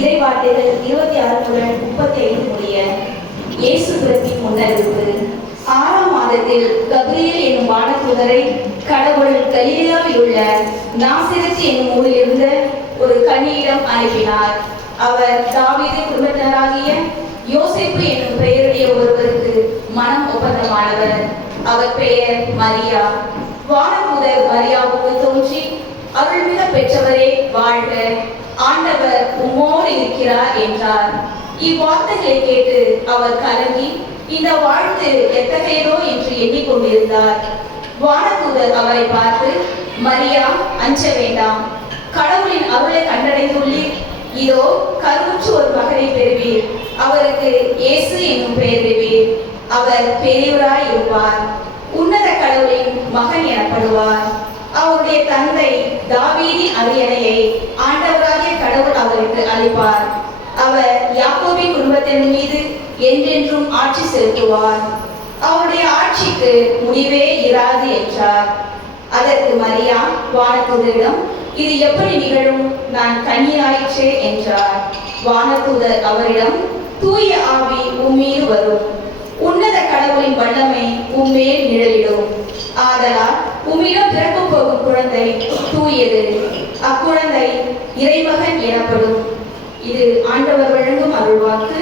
இறைவார்த்தைகள் இருபத்தி ஆறு முதல் முப்பத்தி ஐந்து முடிய இயேசு பிறப்பின் முன்னறிவிப்பு. ஆறாம் மாதத்தில் கபிரியல் என்னும் வானதூதரை கடவுள் கலிலேயாவில் உள்ள நாசிரத்து என்னும் ஊரில் இருந்த ஒரு கன்னியிடம் அனுப்பினார். அவர் தாவீது குடும்பத்தினராகிய யோசிப்பு என்னும் பெயருடைய ஒருவருக்கு மனம் ஒப்பந்தமானவர். அவர் பெயர் மரியா. வானதூதர் மரியாவுக்கு தோன்றி அருள்மிக பெற்றவரே வாழ்க. ஆண்டவர் உம்மோடு இருக்கிறார் என்றார். இவ்வார்த்தைகளை கேட்டு அவர் கலங்கி இந்த வாழ்த்து எத்தகையதோ என்று எண்ணிக்கொண்டிருந்தார். வானதூதர் அவரை பார்த்து மரியா அஞ்ச வேண்டாம். கடவுளின் அருளை கண்டடைந்துள்ளீர். இதோ கருவுற்று ஒரு மகனை பெறுவீர். அவருக்கு இயேசு என்னும் பெயரிடுவீர் அவர் பெரியவராய் இருப்பார். உன்னத கடவுளின் மகன் எனப்படுவார். அழைப்பார். அவர் யாக்கோபி குடும்பத்தின் மீது என்றென்றும் ஆட்சி செலுத்துவார். அவருடைய ஆட்சிக்கு முடிவே இராது என்றார். அதற்கு மரியா வானதூதரிடம் இது எப்படி நிகழும்? நான் தனியாயிற்றே என்றார். வானதூதர் அவரிடம் தூய ஆவி உம்மீது வரும். உன்னத கடவுளின் வல்லமை உம்மேல் நிழலிடும். ஆதலால் உம்மிடம் பிறக்க போகும் குழந்தை தூயது. அக்குழந்தை இறைமகன் எனப்படும். இது ஆண்டவர் வழங்கும் அருள்வாக்கு.